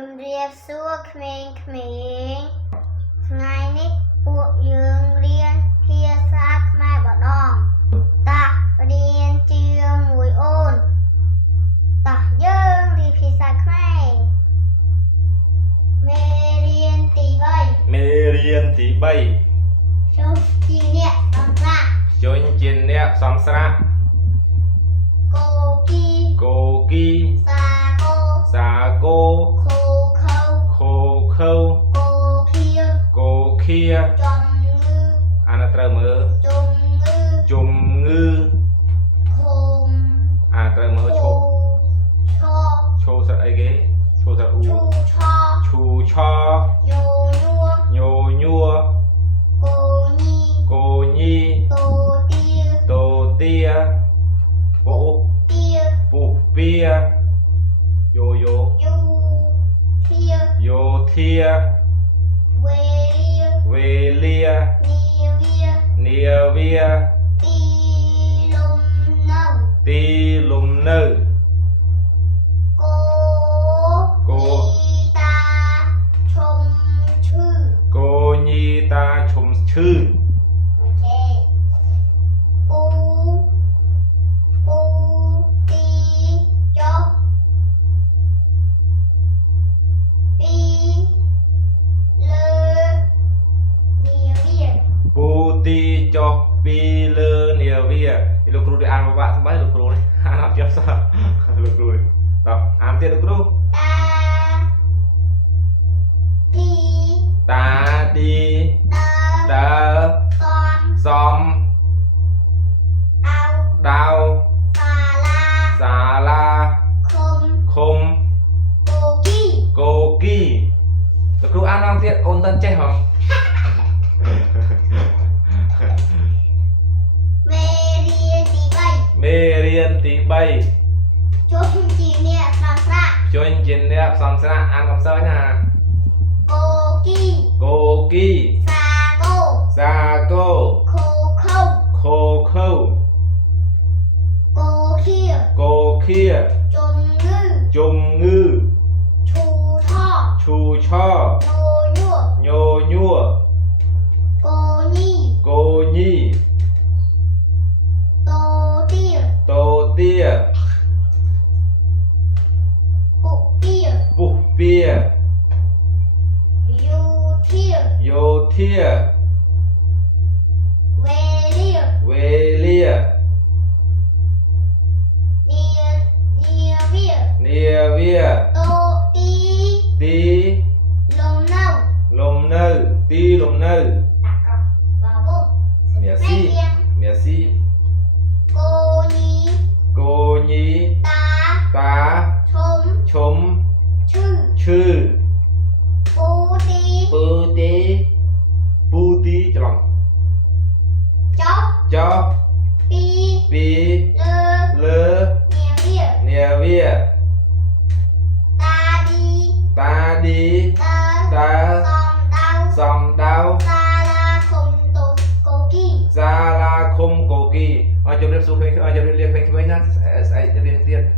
ជំរាបសួរក្មេងៗថ្ងៃនេះពួកយើងរៀនភាសាខ្មែរបដងតារៀនជាមួយអូនតាយើងរៀនភាសាខ្មែរមេរៀនទី3ចូលជាអ្នកសំស្រាក់គោគីសាគោខោគោខៀអានត្រូវមើលជុំងឺឃុំអានត្រូវមើលឈោស្រៈអីគេឈោស្រៈអ៊ូឈូឆញូញួគោញីតូទាពុះពៀយោធាវេលានាវាទីលំនៅគោញីតាឈុំឈឺទីចុះពីលើនាវាលោកគ្រូได้អានពិបាកស្បែកលោកគ្រូនេះអានអត់ចេះសោះលោកគ្រូនេះតោះអានទៀតលោកគ្រូតាឌីដើសំដៅសាឡាឃុំគោគីលោកគ្រូអានអង្គទៀតអូនតើចេះហ៎មេរៀនទី3ជួយជាអ្នកសំស្រាក់អានកំសើចណាគោគីសាគោខោគោខៀជុំងឺឈូឆញូញួគោញីតូទាពុះពៀយោធាវេលានាវាទីលំនៅទីលំនៅ Merci cô nhí ta chôm chư pu tí cho lòng cho pi lơ nia vía ta đi ta som đau Gia la khum cô kỳ chụp điệp xuống chụp điệp liệt phanh với nát sẽ chụp điệp tiền